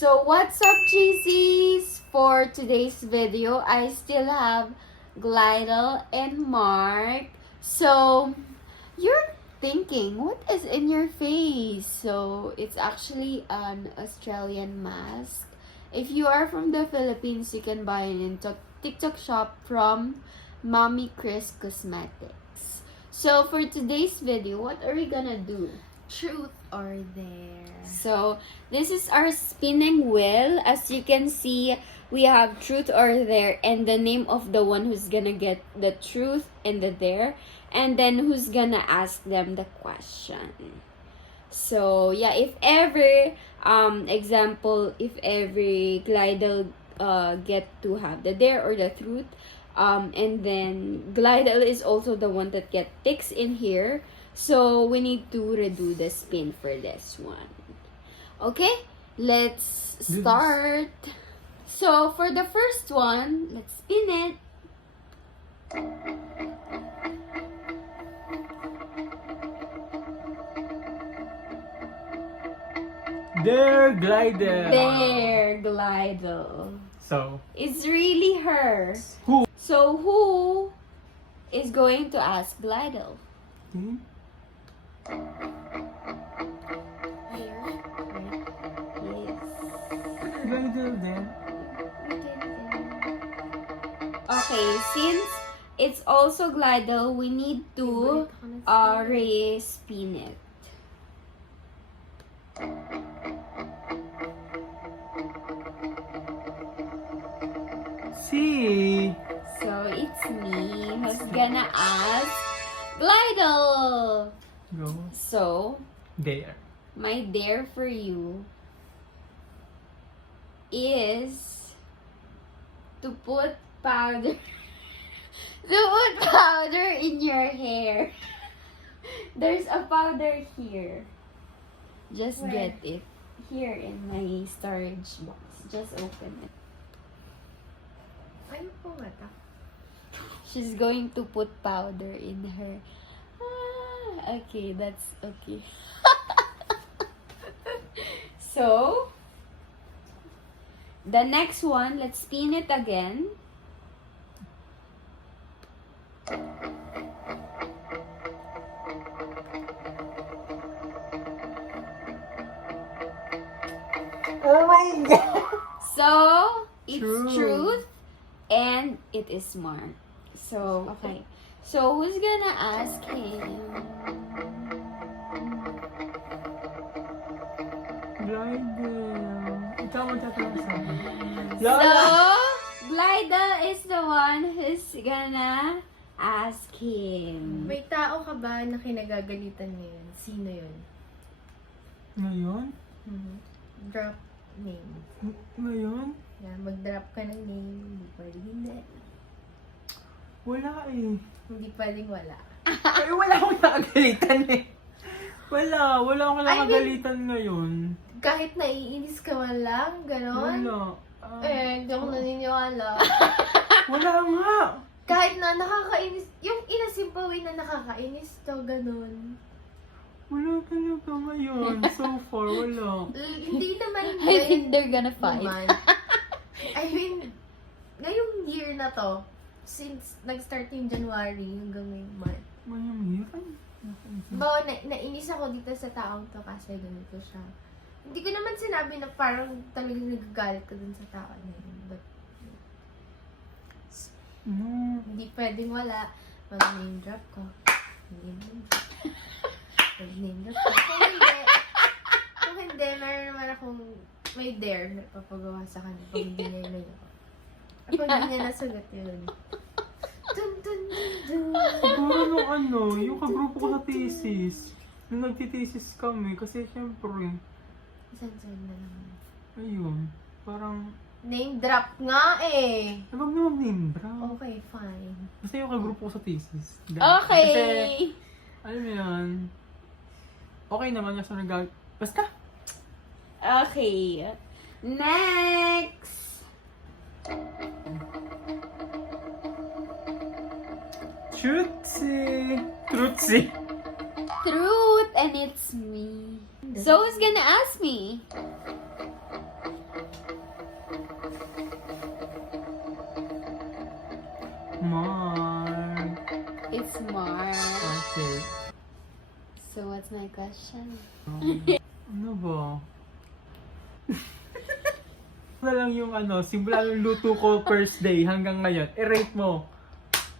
So what's up, GCs? For today's video, I still have Glidel and Mark. So you're thinking, what is in your face? So it's actually an Australian mask. If you are from the Philippines, you can buy it in TikTok shop from Mommy Chris Cosmetics. So for today's video, what are we gonna do? Truth or dare. So this is our spinning wheel. As you can see, we have truth or dare, and the name of the one who's gonna get the truth and the dare, and then who's gonna ask them the question. So yeah, if ever example, if every Glidel get to have the dare or the truth, and then Glidel is also the one that get ticks in here. So we need to redo the spin for this one. Okay, let's start. So for the first one, let's spin it. There, Glidel. There, Glidel. So, It's really her. who? So who is going to ask Glidel? Hmm? Here, right? Yes. Glidel then. Okay, since it's also Glidel, we need to re-spin it. See? So it's me who's gonna ask Glidel. Go. So There. my dare for you is to put powder in your hair. There's a powder here. Just Where? get it. Here in my storage box. Just open it. Ano po nga ta? She's going to put powder in her. Okay, that's okay. So, the next one, let's spin it again. Oh my God! So, it's Truth. truth and it is Mark. So, okay. So, who's gonna ask him? Glidel. Ikaw magtatanong sa akin. So, Lola! Glidel is the one who's gonna ask him. May tao ka ba na kinagagalitan ngayon? Sino yun? Ngayon? Drop name. Ngayon? Yan, mag-drop ka ng name. Hindi pwedeng hindi. Wala eh. Hindi pwedeng wala. Ay, wala akong nakagalitan eh. Wala akong I mean- nakagalitan ngayon. Kahit naiinis ka man lang, ganon. Wala. Ah, Hindi ako naniniwala. wala nga. Kahit na nakakainis, yung in a simple way na nakakainis to, ganon. Wala talaga ngayon. So far, wala. Hindi naman I think they're gonna fight. naman. I mean, ngayong year na to, since nag-start yung January hanggang ngayong March. Mayroon. Bawa, nainis ako dito sa taong to kasi ganito siya. Hindi ko naman sinabi na parang talagang nagagalit ka dun sa tao na yun. But, No. hindi pwedeng wala. Mag-name drop ko. Name drop. Mag-name drop ko. Kung hindi, meron naman akong may dare na papagawa sa kanya pag hindi niya yun ako. Pag hindi niya nasagot yun. Dun, dun, dun, dun. Siguro nung yung kagrupo ko sa thesis. Nung nagtitesis kami, kasi syempre, Isang side na lang. ayun, parang, Name drop nga eh. wag naman name bro. Okay, fine. Basta yung kagrupo ko sa thesis. Kasi, Okay. alam mo yan, okay naman yung sa nag basta, Okay. Next. Trutsy. Truth, and it's me. So who's gonna ask me? smart. Okay. So what's my question? Ano ba? Ano lang yung simula yung luto ko first day hanggang ngayon. I-rate mo.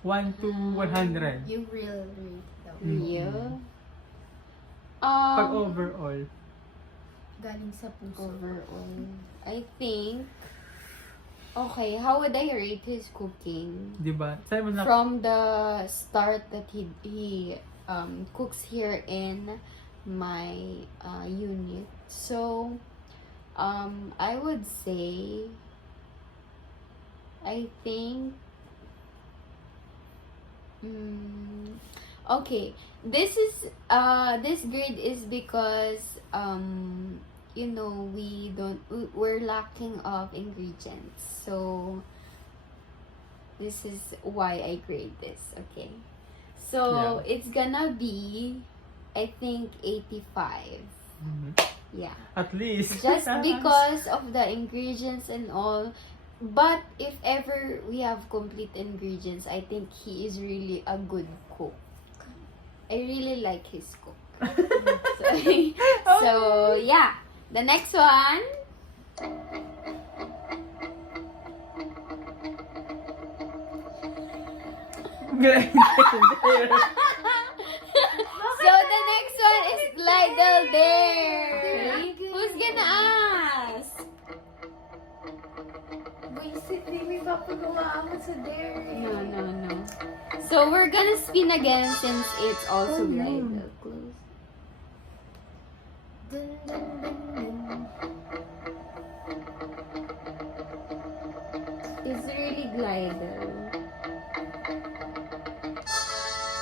1 to 100. Yung real rate daw. You? Pag overall. Galing sa puso. Overall, I think. Okay, how would I rate his cooking? Diba? Sabi mo na, From the start that he cooks here in my unit. So I would say, I think okay, this grade is because we're lacking of ingredients, so this is why I grade this. Okay, so it's gonna be, I think, 85. Yeah, at least. just because of the ingredients and all. But if ever we have complete ingredients, I think he is really a good cook. I really like his cook. So yeah, the next one. So the next one is Glidel there. Who's gonna ask? Buisit, hindi papagawa ako sa dairy. No. So we're gonna spin again since it's also Glidel. Close. Dun, dun, dun, dun. It's really Glidel.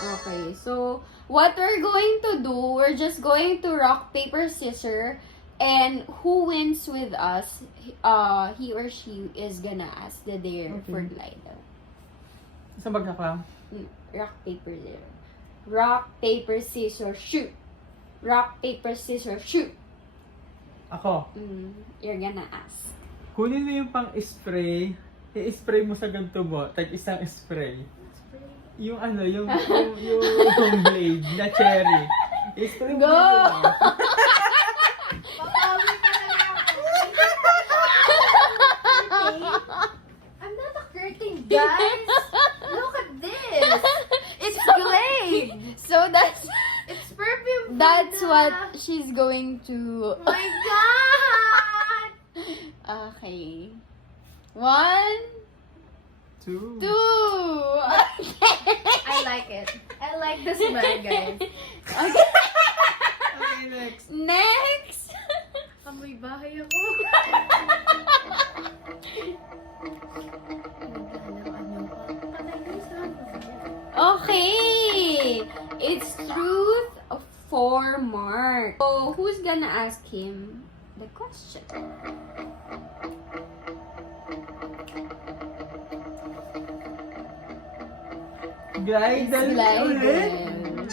Okay, so what we're going to do, we're just going to rock, paper, scissors, and who wins with us, he or she is gonna ask the dare for Glidel. Isang bagsak lang. Rock, paper, scissors. Rock, paper, scissors, shoot. Rock, paper, scissors, shoot. Ako. You're gonna ask. Kunin mo yung pang-spray. I-spray mo sa ganito mo. Tag isang spray. Yung yung blade na cherry. I-spray mo Go! dito lang. Papawi ka na lang ako. I'm not a curtain, guys. Look at this. It's Glade. So It's perfume. that's Funda. what she's going to. Oh my God. Okay. 1, 2. 2. I like it. I like the smell, guys. Okay. Okay, next. Next. Amoy bahay ako. Okay. It's truth for Mark. So who's gonna ask him the question? Glidel ulit. Glidel.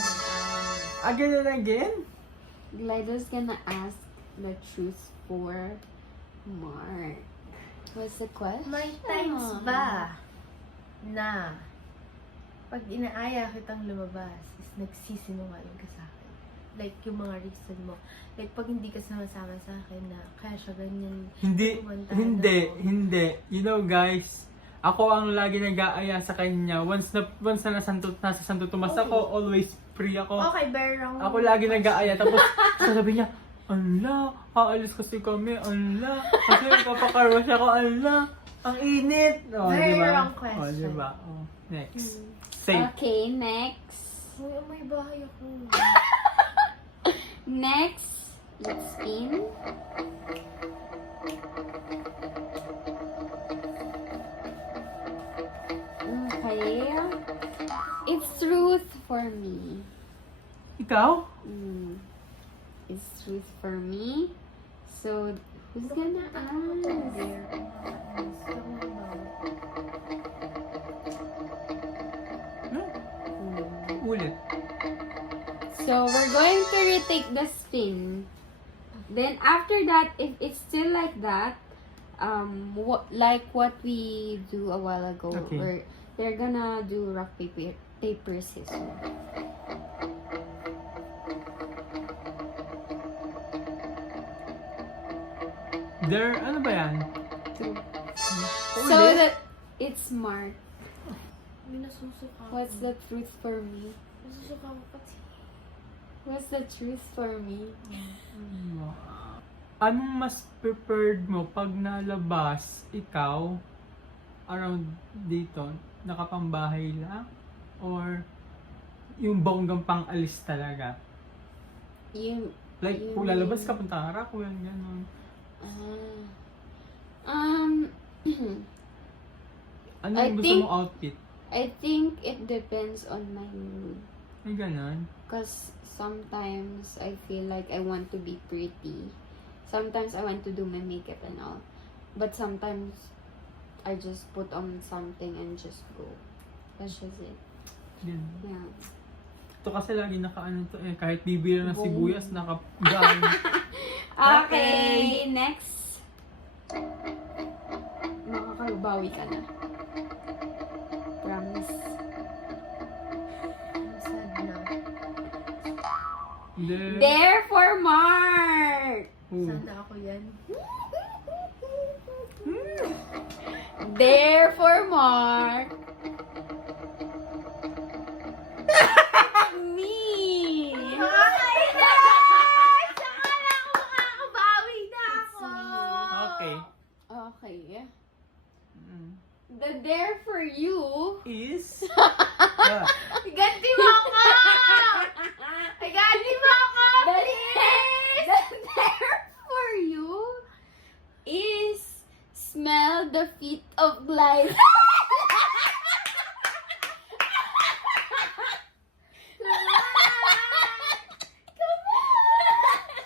Again and again? Glidel's gonna ask the truth for Mark. What's the question? May times ba na pag inaaya kitang lumabas is nagsisinungaling ka sa akin? Like, yung mga reason mo. Like, pag hindi ka sumasama sa akin na kaya siya ganyan. pumuntahan ako. Hindi. You know, guys, ako ang lagi nag-aaya sa kanya. Once na nasa Santo Tomas ako, always free ako. Okay, very wrong. Ako lagi nag-aaya. Tapos, sabi niya, Anla, aalis kasi kami, anla. Kasi papakarwash ako, anla. Ang init. Oh, Very diba? wrong question. Oh, diba? Oh, next. Safe. Okay, next. Uy, may bahay ako. Next, let's spin. Okay. It's truth for me. Ikaw? It's truth for me. So, who's gonna ask? Ulit. So, we're going to retake the spin. Then, after that, if it's still like that, like what we do a while ago, Okay. they're gonna do rock, paper, paper, scissors. There, ano ba yan? Two. Uli? So that it's marked. May nasusuka. What's the truth for me? Nasusuka ko kasi. What's the truth for me? Anong mas preferred mo pag nalabas ikaw around dito, nakapambahay lang? Or yung bonggang pang-alis talaga? You, Like, You kung lalabas mean- ka, punta ka Rakuen, gano'n. Ano I yung gusto think- mong outfit? I think it depends on my mood. Ay, gano'n. Because sometimes I feel like I want to be pretty. Sometimes I want to do my makeup and all. But sometimes I just put on something and just go. That's just it. Yan. Yeah. Ito kasi lagi naka-ano to eh. Kahit bibili ng Boom. sibuyas, naka-gown. Okay, next. Makakabawi ka na. Promise. Ang sad na. There. There for Mark! Ooh. Sana ako yan. There for Mark! Me! Ay, guys! Akala ko makakabawi na ako. Okay. Okay. Mm. The there for you. Is? Ah, Ganti mo ako! Ay, ganti mo ako! The, Please! the there for you is smell the feet of life.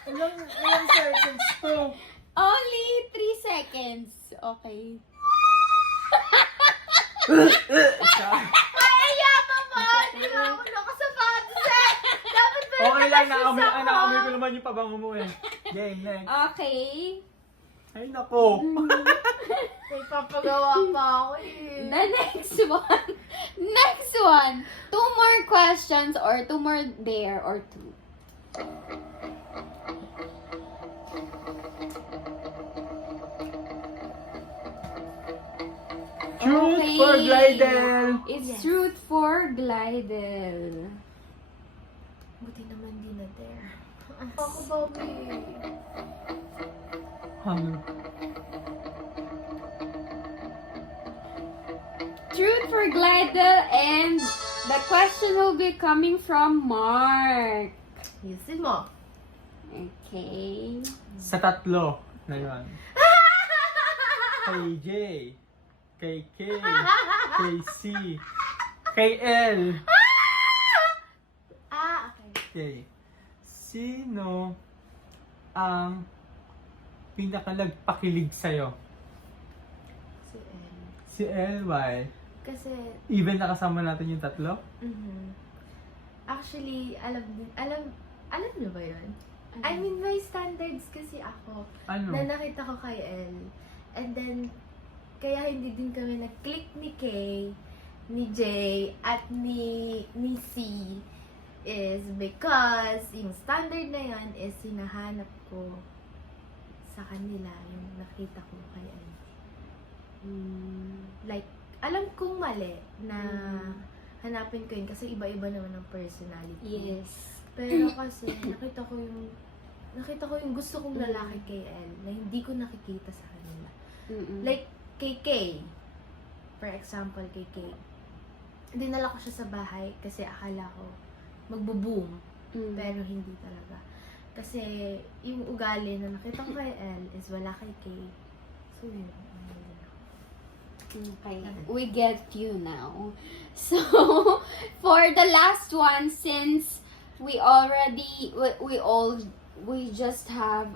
ilang seconds to? Only 3 seconds. Okay. Ay, yaman mo! Di ba ako nakasapatos eh? Dapat ba Okay lang, nakashoes ako? naamoy ko naman yung pabango mo eh. Game, next. Okay. Ay, nako. May papagawa pa ako eh. The next one. Next one. 2 more questions or 2 more there or 2. Truth Okay. for Glidel. It's Yes. truth for Glidel. Buti naman din na there. Ako, Bobby. Truth for Glidel, and the question will be coming from Mark. Yusin mo. Okay. Sa tatlo na yun. Kay J, kay K, kay C, kay L. Ah, okay. Okay. Sino ang pinakalagpakilig sa'yo? Si El. Si L, why? Kasi, Even nakasama natin yung tatlo? actually, alam niyo ba yun? I mean, may standards kasi ako Ano? na nakita ko kay El. And then, kaya hindi din kami nag-click ni Kay, ni J, at ni C is because yung standard na yan is hinahanap ko sa kanila yung nakita ko kay El. Like, alam kong mali na hanapin ko yun kasi iba-iba naman ang personality. Yes. Pero kasi nakita ko yung gusto kong lalaki kay El na hindi ko nakikita sa kanila. Like kay Kay. For example, kay Kay. Dinala ko siya sa bahay kasi akala ko magbo-boom. Pero hindi talaga. Kasi yung ugali na nakita ko kay El is wala kay Kay. So yun. Okay, we get you now. So, for the last one, since we just have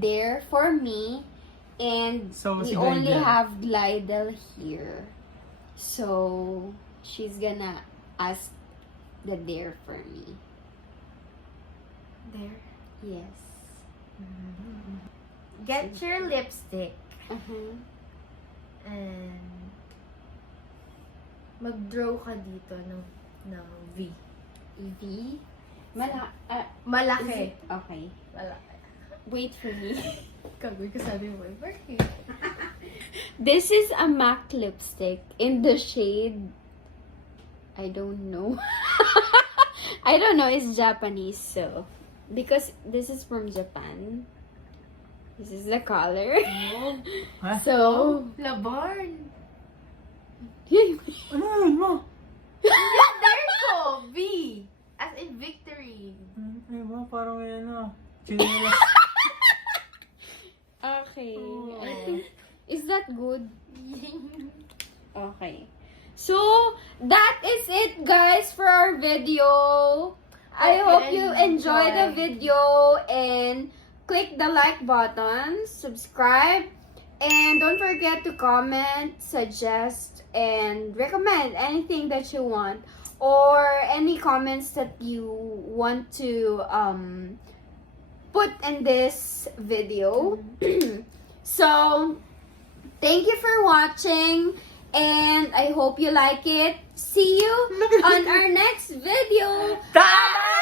there for me, and So, we si only Glidel. have Glidel here. So, she's gonna ask the there for me. There. Yes. Get your lipstick Uh-huh. and mag-draw ka dito ng ng V. V. Is Malaki. it? Okay. Malaki. Wait for me. Kagoy ko sabi mo, bakit? This is a MAC lipstick in the shade. I don't know. I don't know. It's Japanese, so because this is from Japan. This is the color. Oh. Ha? So, Labarn. Ano yun mo? There ko! V. As in victory. Ay ba, parang may ano. Chinelas. okay. Oh. I think, is that good? Okay. So, that is it, guys, for our video. I hope you enjoyed the video and click the like button, subscribe, and don't forget to comment, suggest, and recommend anything that you want or any comments that you want to put in this video. So, thank you for watching. And I hope you like it. See you on our next video. Ta-da!